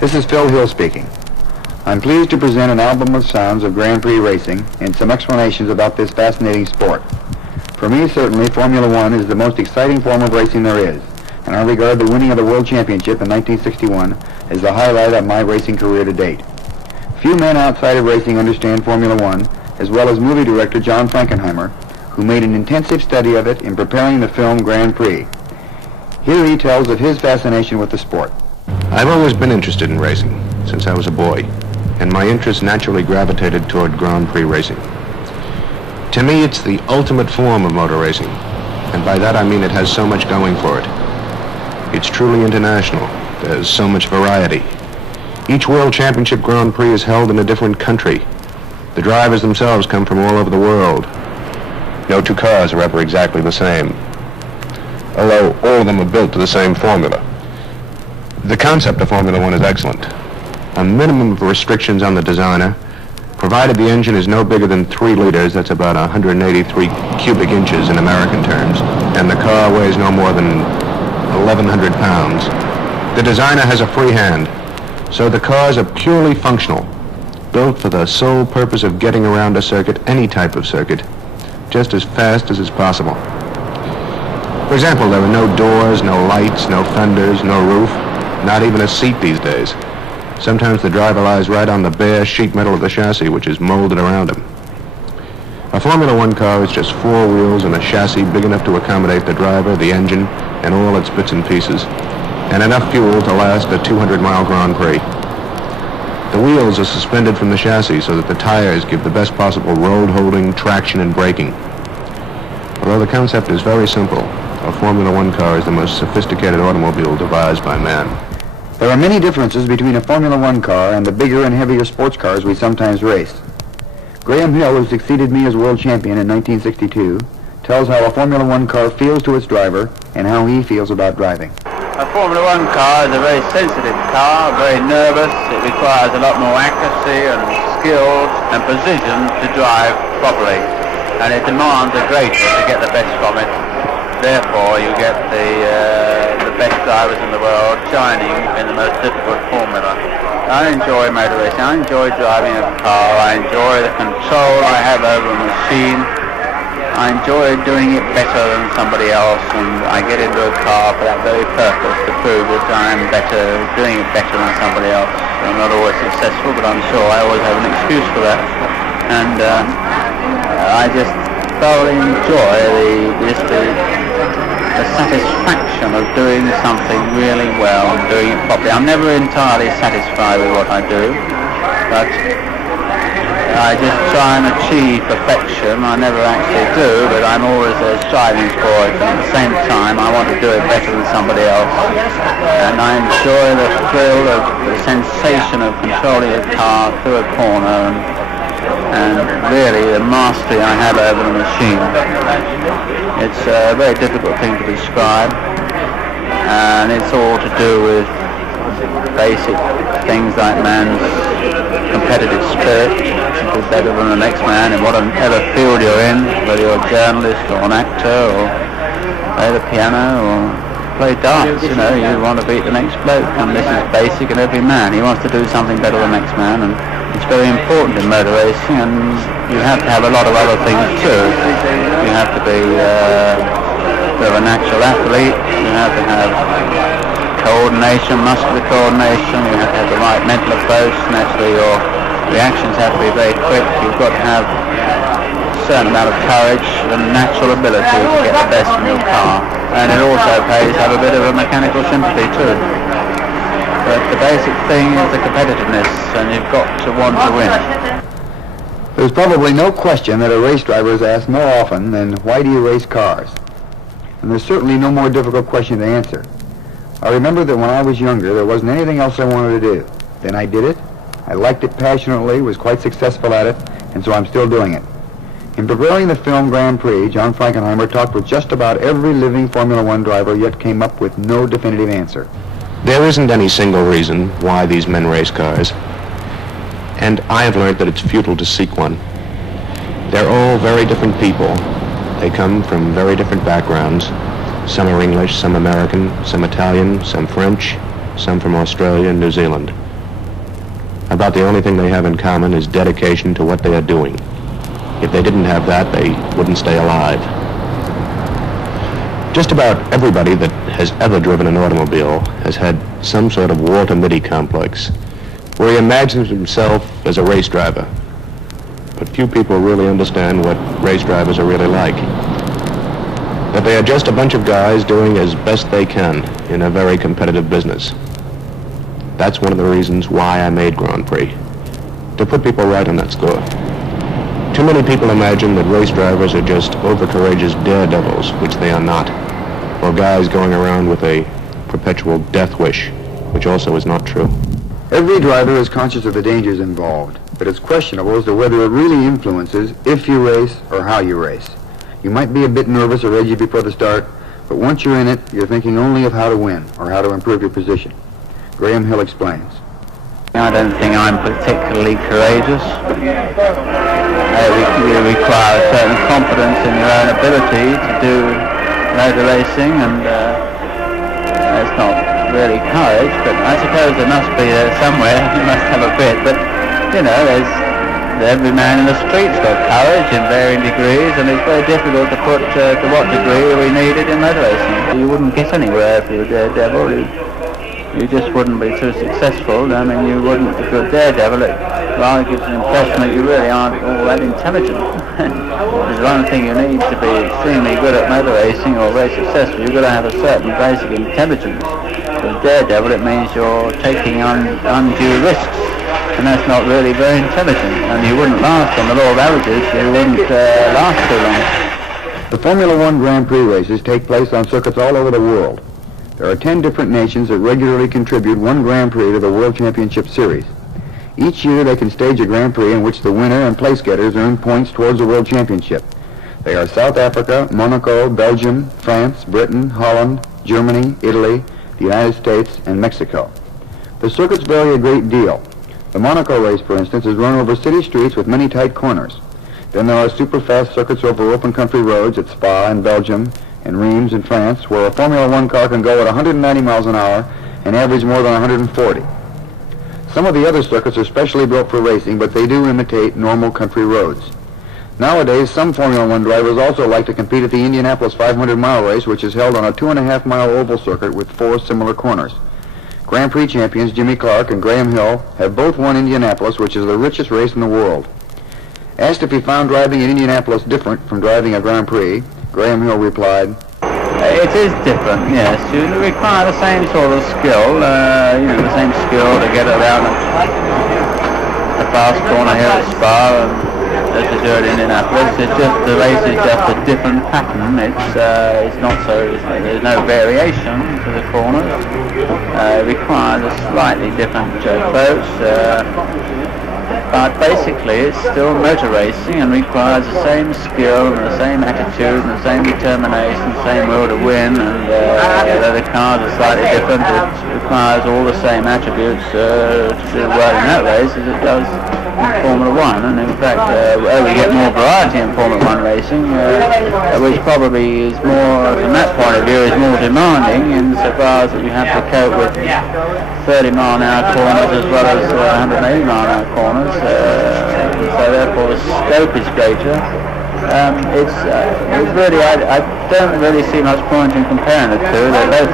This is Phil Hill speaking. I'm pleased to present an album of sounds of Grand Prix racing and some explanations about this fascinating sport. For me, certainly, Formula One is the most exciting form of racing there is, and I regard the winning of the World Championship in 1961 as the highlight of my racing career to date. Few men outside of racing understand Formula One, as well as movie director John Frankenheimer, who made an intensive study of it in preparing the film Grand Prix. Here he tells of his fascination with the sport. I've always been interested in racing since I was a boy, and my interest naturally gravitated toward Grand Prix racing. To me, it's the ultimate form of motor racing, and by that I mean it has so much going for it. It's truly international. There's so much variety. Each World Championship Grand Prix is held in a different country. The drivers themselves come from all over the world. No two cars are ever exactly the same, although all of them are built to the same formula. The concept of Formula One is excellent. A minimum of restrictions on the designer, provided the engine is no bigger than 3 liters, that's about 183 cubic inches in American terms, and the car weighs no more than 1,100 pounds. The designer has a free hand, so the cars are purely functional, built for the sole purpose of getting around a circuit, any type of circuit, just as fast as is possible. For example, there are no doors, no lights, no fenders, no roof, not even a seat these days. Sometimes the driver lies right on the bare sheet metal of the chassis, which is molded around him. A Formula One car is just 4 wheels and a chassis big enough to accommodate the driver, the engine, and all its bits and pieces, and enough fuel to last a 200-mile Grand Prix. The wheels are suspended from the chassis so that the tires give the best possible road holding, traction, and braking. Although the concept is very simple, a Formula One car is the most sophisticated automobile devised by man. There are many differences between a Formula One car and the bigger and heavier sports cars we sometimes race. Graham Hill, who succeeded me as world champion in 1962, tells how a Formula One car feels to its driver and how he feels about driving. A Formula One car is a very sensitive car, very nervous. It requires a lot more accuracy and skill and precision to drive properly, and it demands a great deal to get the best from it. Therefore, you get the best drivers in the world shining in the most difficult formula. I enjoy motor racing. I enjoy driving a car. I enjoy the control I have over a machine. I enjoy doing it better than somebody else, and I get into a car for that very purpose, to prove that I am better, doing it better than somebody else. I'm not always successful, but I'm sure I always have an excuse for that. And I just thoroughly enjoy the satisfaction of doing something really well and doing it properly. I'm never entirely satisfied with what I do, but I just try and achieve perfection. I never actually do, but I'm always striving for it. And at the same time, I want to do it better than somebody else. And I enjoy the thrill of the sensation of controlling a car through a corner and really the mastery I have over the machine. It's a very difficult thing to describe, and it's all to do with basic things like man's competitive spirit, to be better than the next man in whatever field you're in, whether you're a journalist or an actor or play the piano or play darts. You know, you want to beat the next bloke, and this is basic in every man. He wants to do something better than the next man, and it's very important in motor racing, and you have to have a lot of other things too. You have to be a natural athlete, you have to have coordination, muscular coordination, you have to have the right mental approach. Naturally your reactions have to be very quick. You've got to have a certain amount of courage and natural ability to get the best from your car. And it also pays to have a bit of a mechanical sympathy too. But the basic thing is the competitiveness, and you've got to want to win. There's probably no question that a race driver is asked more often than, why do you race cars? And there's certainly no more difficult question to answer. I remember that when I was younger, there wasn't anything else I wanted to do. Then I did it. I liked it passionately, was quite successful at it, and so I'm still doing it. In preparing the film Grand Prix, John Frankenheimer talked with just about every living Formula One driver, yet came up with no definitive answer. There isn't any single reason why these men race cars, and I have learned that it's futile to seek one. They're all very different people. They come from very different backgrounds. Some are English, some American, some Italian, some French, some from Australia and New Zealand. About the only thing they have in common is dedication to what they are doing. If they didn't have that, they wouldn't stay alive. Just about everybody that has ever driven an automobile has had some sort of Walter Mitty complex, where he imagines himself as a race driver. But few people really understand what race drivers are really like. That they are just a bunch of guys doing as best they can in a very competitive business. That's one of the reasons why I made Grand Prix, to put people right on that score. Too many people imagine that race drivers are just overcourageous daredevils, which they are not, or guys going around with a perpetual death wish, which also is not true. Every driver is conscious of the dangers involved, but it's questionable as to whether it really influences if you race or how you race. You might be a bit nervous or edgy before the start, but once you're in it, you're thinking only of how to win or how to improve your position. Graham Hill explains. I don't think I'm particularly courageous. You require a certain confidence in your own ability to do motor racing, and it's not really courage, but I suppose there must be there somewhere. You must have a bit, but you know, every man in the street's got courage in varying degrees, and it's very difficult to put to what degree we need it in motor racing. You wouldn't get anywhere if you were a daredevil. You just wouldn't be too successful. I mean, you wouldn't, if you're a daredevil, it rather gives an impression that you really aren't all that intelligent. There's one thing you need to be extremely good at motor racing or very successful. You've got to have a certain basic intelligence. With daredevil, it means you're taking undue risks, and that's not really very intelligent. And you wouldn't last on the law of averages. You wouldn't last too long. The Formula One Grand Prix races take place on circuits all over the world. There are 10 different nations that regularly contribute one Grand Prix to the World Championship Series. Each year they can stage a Grand Prix in which the winner and place getters earn points towards the World Championship. They are South Africa, Monaco, Belgium, France, Britain, Holland, Germany, Italy, the United States, and Mexico. The circuits vary a great deal. The Monaco race, for instance, is run over city streets with many tight corners. Then there are super-fast circuits over open country roads at Spa in Belgium, and Reims in France, where a Formula One car can go at 190 miles an hour and average more than 140. Some of the other circuits are specially built for racing, but they do imitate normal country roads. Nowadays, some Formula One drivers also like to compete at the Indianapolis 500-mile race, which is held on a 2.5-mile oval circuit with 4 similar corners. Grand Prix champions Jimmy Clark and Graham Hill have both won Indianapolis, which is the richest race in the world. Asked if he found driving in Indianapolis different from driving a Grand Prix, Graham Hill replied, It is different, yes. You require the same sort of skill, the same skill to get around a fast corner here at Spa as to do it in Indianapolis. It's just, the race is just a different pattern. It's not so, there's no variation to the corners. It requires a slightly different approach. But basically it's still motor racing and requires the same skill and the same attitude and the same determination, the same will to win, and although the cars are slightly different, it requires all the same attributes to do well in that race as it does in Formula One. And in fact, we get more variety in Formula One racing, which probably is more, from that point of view, is more demanding insofar as that you have to cope with 30-mile-an-hour corners as well as 180-mile-an-hour corners. So therefore the scope is greater. It's really, I don't really see much point in comparing the two. They're both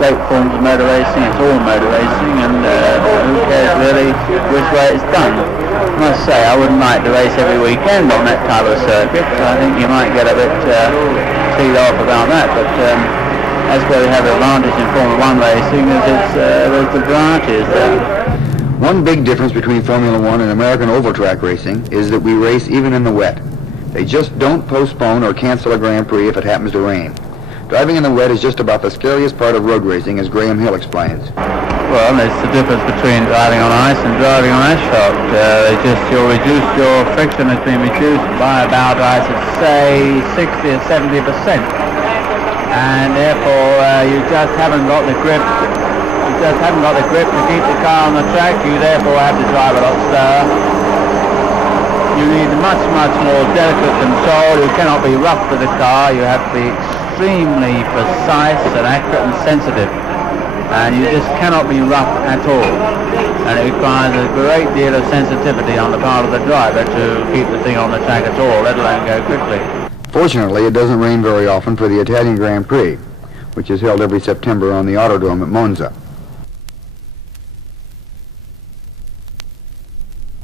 great forms of motor racing. It's all motor racing, and who cares really which way it's done. I must say I wouldn't like to race every weekend on that type of circuit. I think you might get a bit teed off about that, but that's where we have the advantage in Formula One racing, is there's the varieties there. One big difference between Formula One and American oval track racing is that we race even in the wet. They just don't postpone or cancel a Grand Prix if it happens to rain. Driving in the wet is just about the scariest part of road racing, as Graham Hill explains. Well, it's the difference between driving on ice and driving on asphalt. Your friction has been reduced by about, I should say, 60 or 70%. And therefore, you just haven't got the grip. You just haven't got the grip to keep the car on the track. You therefore have to drive a lot slower. You need much more delicate control. You cannot be rough with the car. You have to be extremely precise and accurate and sensitive. And you just cannot be rough at all. and it requires a great deal of sensitivity on the part of the driver to keep the thing on the track at all, let alone go quickly. Fortunately, it doesn't rain very often for the Italian Grand Prix, which is held every September on the Autodrome at Monza.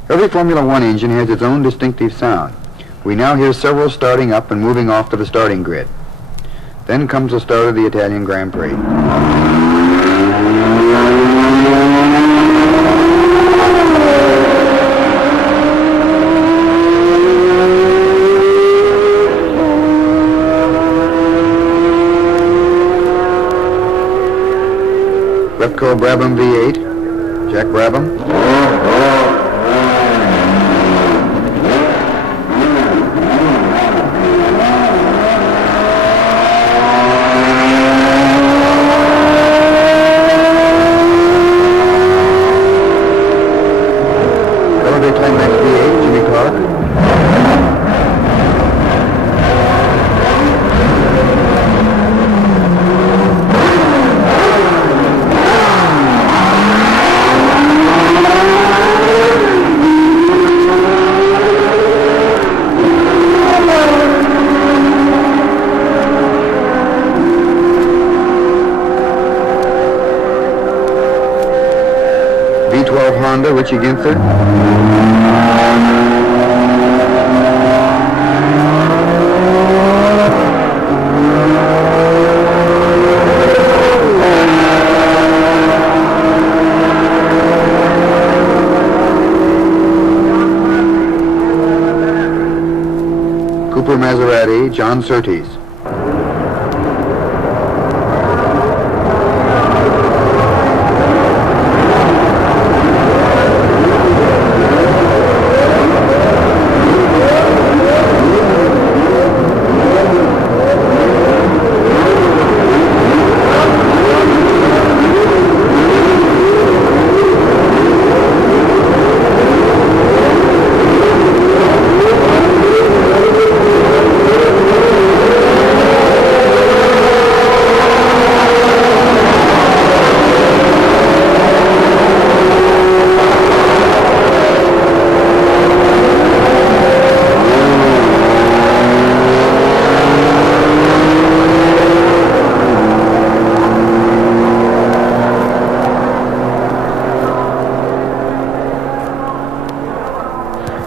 Every Formula One engine has its own distinctive sound. We now hear several starting up and moving off to the starting grid. Then comes the start of the Italian Grand Prix. Repco Brabham V8, Jack Brabham. Honda, Richie Ginther. Cooper Maserati, John Surtees.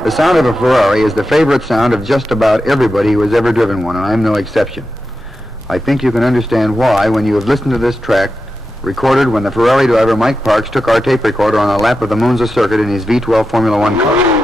The sound of a Ferrari is the favorite sound of just about everybody who has ever driven one, and I'm no exception. I think you can understand why when you have listened to this track recorded when the Ferrari driver Mike Parks took our tape recorder on a lap of the Monza circuit in his V12 Formula One car.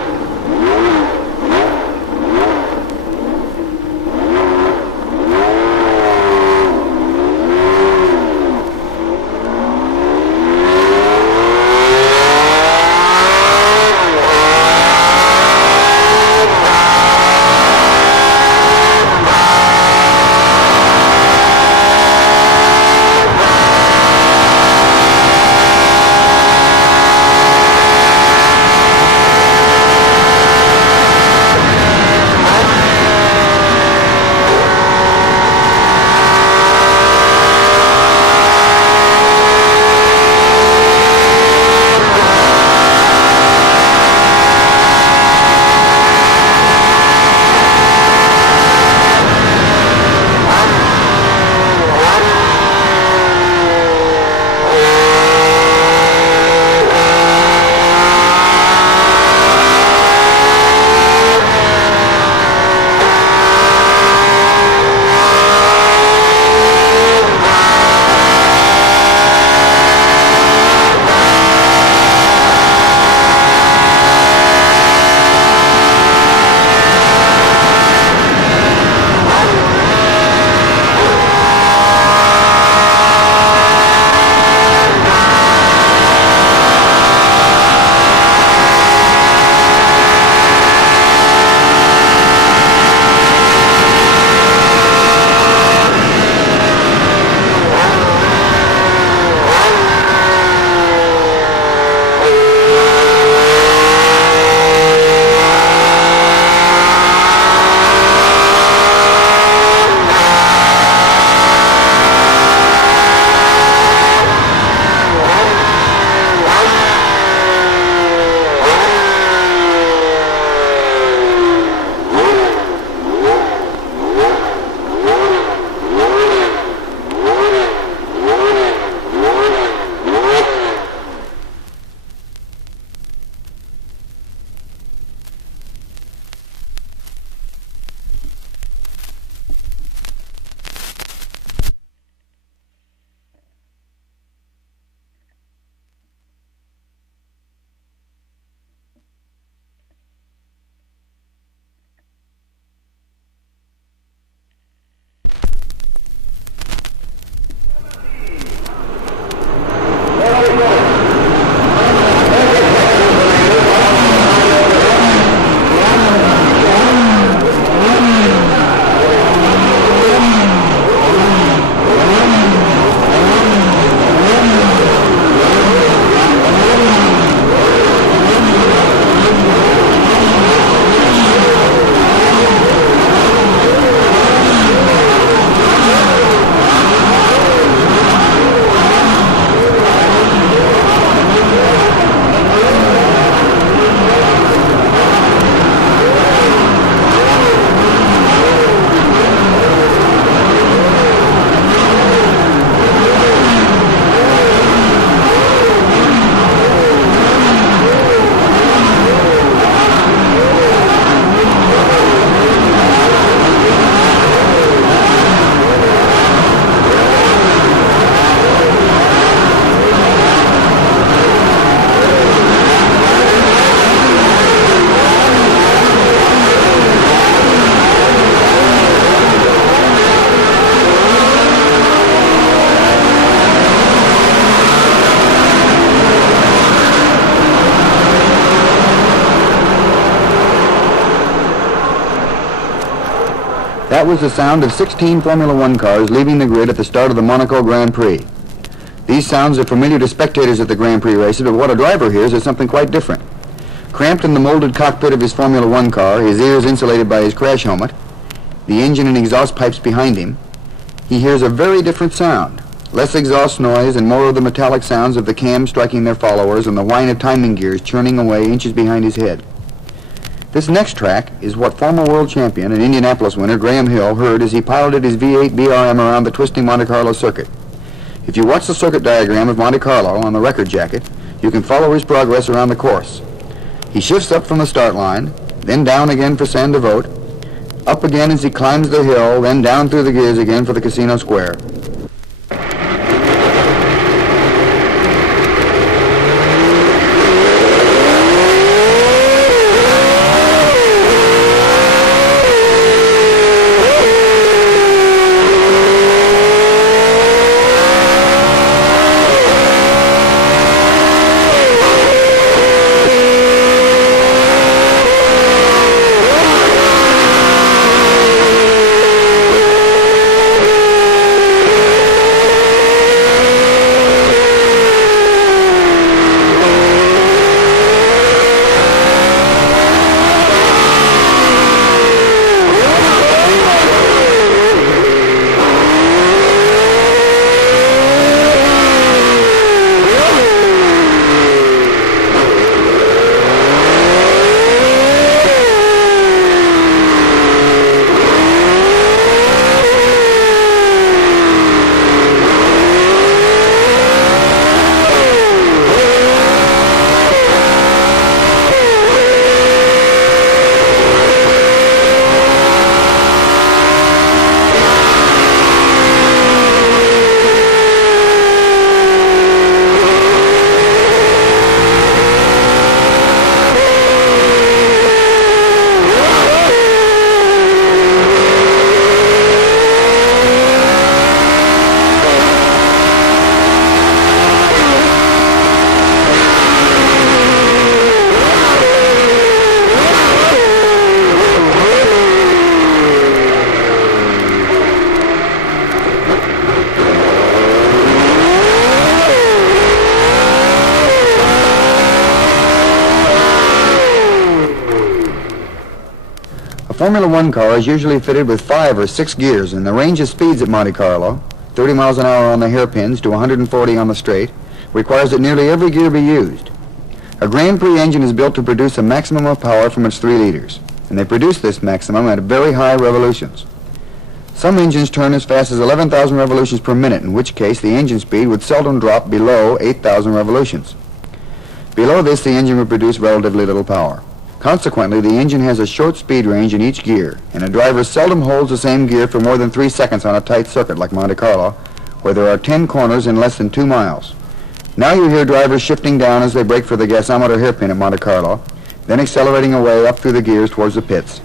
That was the sound of 16 Formula One cars leaving the grid at the start of the Monaco Grand Prix. These sounds are familiar to spectators at the Grand Prix races, but what a driver hears is something quite different. Cramped in the molded cockpit of his Formula One car, his ears insulated by his crash helmet, the engine and exhaust pipes behind him, he hears a very different sound. Less exhaust noise and more of the metallic sounds of the cams striking their followers and the whine of timing gears churning away inches behind his head. This next track is what former world champion and Indianapolis winner Graham Hill heard as he piloted his V8 BRM around the twisting Monte Carlo circuit. If you watch the circuit diagram of Monte Carlo on the record jacket, you can follow his progress around the course. He shifts up from the start line, then down again for San Devote, up again as he climbs the hill, then down through the gears again for the Casino Square. Formula One car is usually fitted with 5 or 6 gears, and the range of speeds at Monte Carlo, 30 miles an hour on the hairpins to 140 on the straight, requires that nearly every gear be used. A Grand Prix engine is built to produce a maximum of power from its 3 liters, and they produce this maximum at very high revolutions. Some engines turn as fast as 11,000 revolutions per minute, in which case the engine speed would seldom drop below 8,000 revolutions. Below this, the engine would produce relatively little power. Consequently, the engine has a short speed range in each gear, and a driver seldom holds the same gear for more than 3 seconds on a tight circuit like Monte Carlo, where there are 10 corners in less than 2 miles. Now you hear drivers shifting down as they brake for the gasometer hairpin at Monte Carlo, then accelerating away up through the gears towards the pits.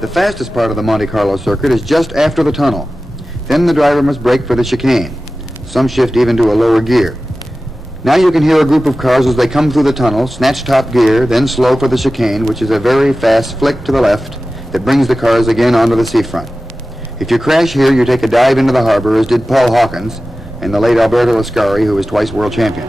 The fastest part of the Monte Carlo circuit is just after the tunnel. Then the driver must brake for the chicane. Some shift even to a lower gear. Now you can hear a group of cars as they come through the tunnel, snatch top gear, then slow for the chicane, which is a very fast flick to the left that brings the cars again onto the seafront. If you crash here, you take a dive into the harbor, as did Paul Hawkins and the late Alberto Ascari, who was twice world champion.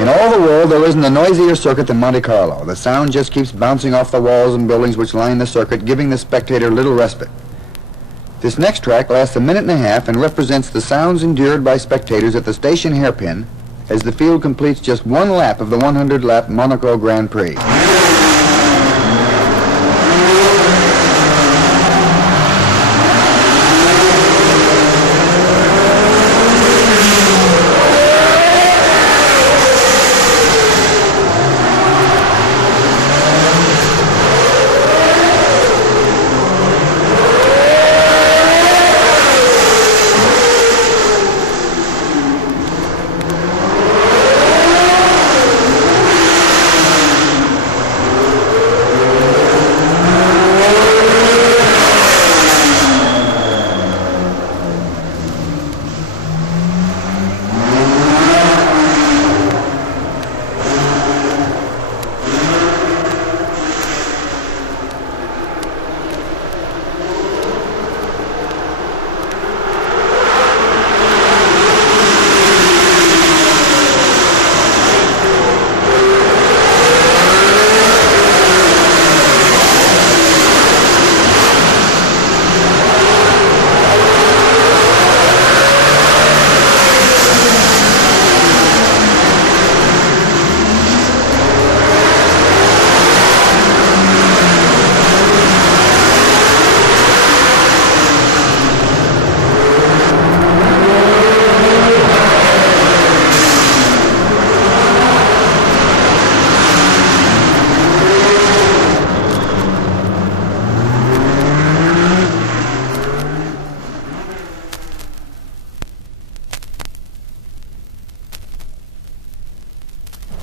In all the world, there isn't a noisier circuit than Monte Carlo. The sound just keeps bouncing off the walls and buildings which line the circuit, giving the spectator little respite. This next track lasts a minute and a half and represents the sounds endured by spectators at the station hairpin as the field completes just one lap of the 100-lap Monaco Grand Prix.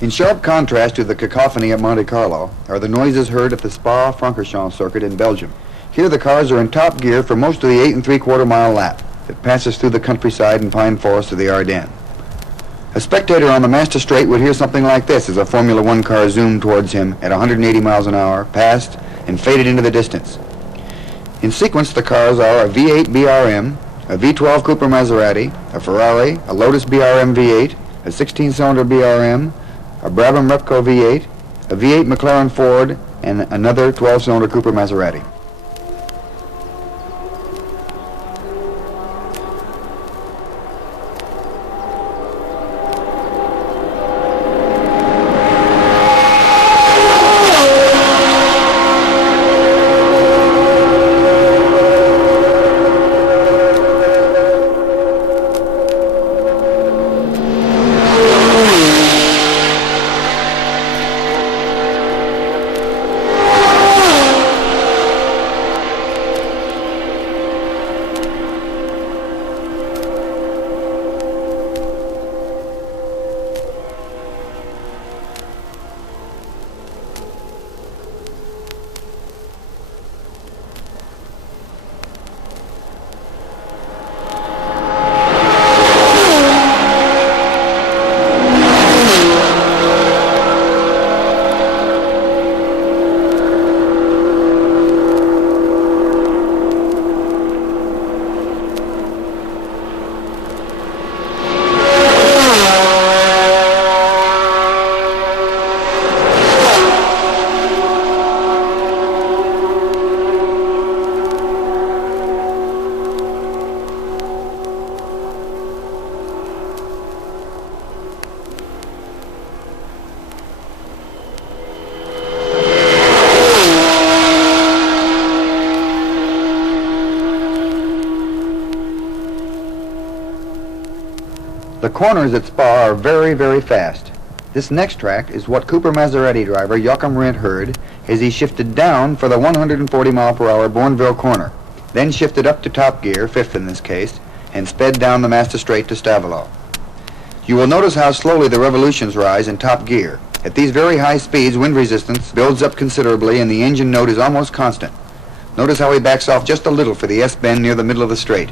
In sharp contrast to the cacophony at Monte Carlo are the noises heard at the Spa Francorchamps circuit in Belgium. Here the cars are in top gear for most of the 8 3/4 mile lap that passes through the countryside and pine forests of the Ardennes. A spectator on the master straight would hear something like this as a Formula One car zoomed towards him at 180 miles an hour, passed, and faded into the distance. In sequence, the cars are a V8 BRM, a V12 Cooper Maserati, a Ferrari, a Lotus BRM V8, a 16-cylinder BRM, a Brabham Repco V8, a V8 McLaren Ford, and another 12-cylinder Cooper Maserati. The corners at Spa are very, very fast. This next track is what Cooper Maserati driver Joachim Rindt heard as he shifted down for the 140 mile per hour Bourneville corner, then shifted up to top gear, fifth in this case, and sped down the master straight to Stavelot. You will notice how slowly the revolutions rise in top gear. At these very high speeds, wind resistance builds up considerably and the engine note is almost constant. Notice how he backs off just a little for the S-bend near the middle of the straight.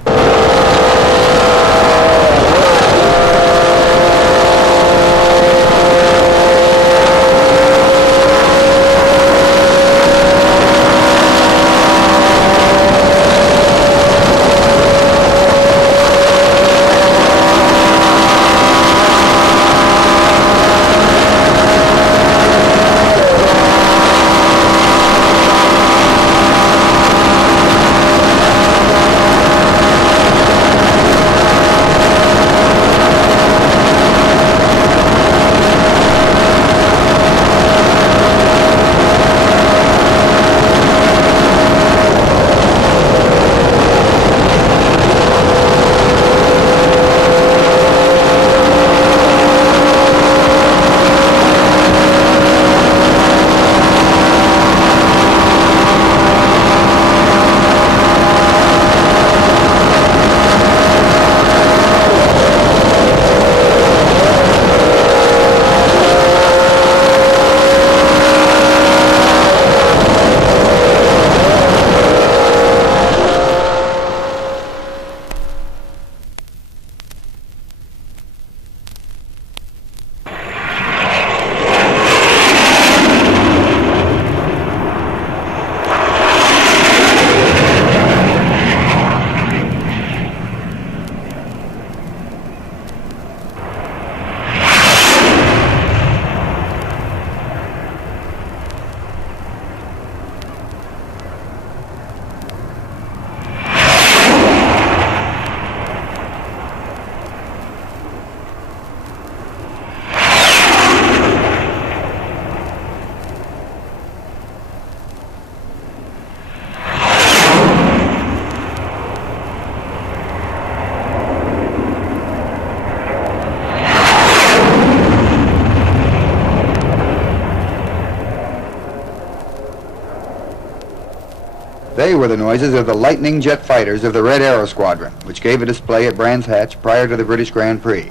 They were the noises of the lightning jet fighters of the Red Arrow Squadron, which gave a display at Brands Hatch prior to the British Grand Prix.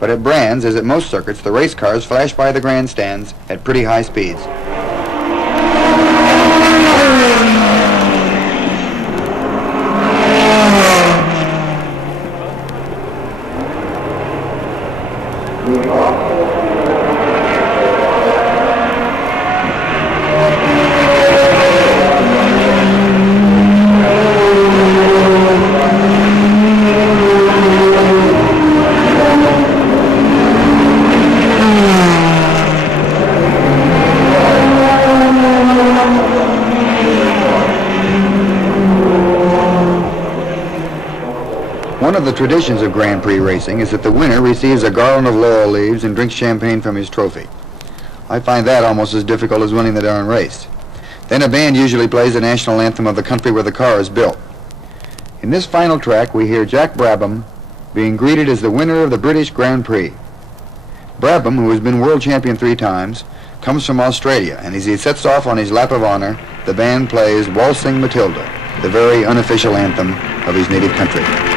But at Brands, as at most circuits, the race cars flashed by the grandstands at pretty high speeds. One of the traditions of Grand Prix racing is that the winner receives a garland of laurel leaves and drinks champagne from his trophy. I find that almost as difficult as winning the darn race. Then a band usually plays the national anthem of the country where the car is built. In this final track, we hear Jack Brabham being greeted as the winner of the British Grand Prix. Brabham, who has been world champion 3 times, comes from Australia, and as he sets off on his lap of honor, the band plays Waltzing Matilda, the very unofficial anthem of his native country.